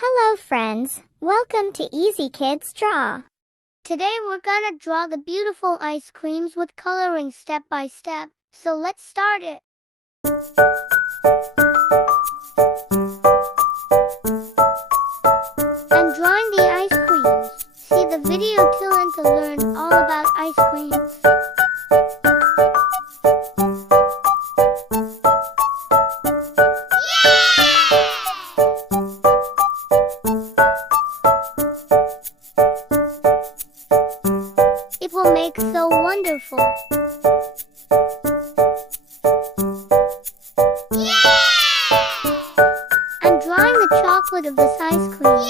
Hello friends, welcome to Easy Kids Draw. Today we're gonna draw the beautiful ice creams with coloring step by step, so let's start it. I'm drawing the ice creams. See the video till end to learn all about ice creams. It will make so wonderful. I'm drawing the chocolate of this ice cream.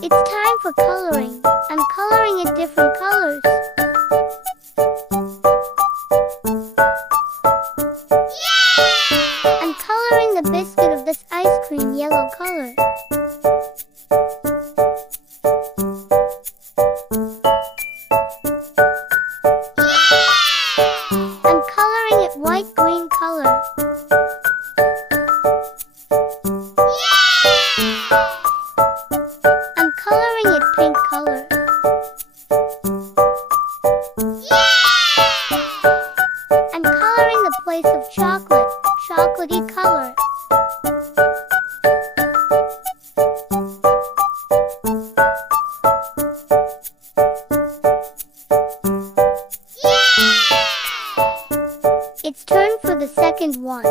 It's time for coloring. I'm coloring it different colors. I'm coloring the biscuit of this ice cream yellow color. I'm coloring it white green color. I'm coloring it pink color. I'm coloring the place of chocolate, chocolatey color. It's turn for the second one.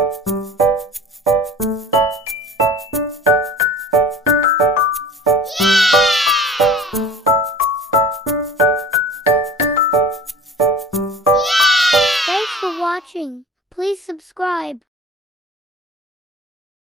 Thanks for watching. Please subscribe.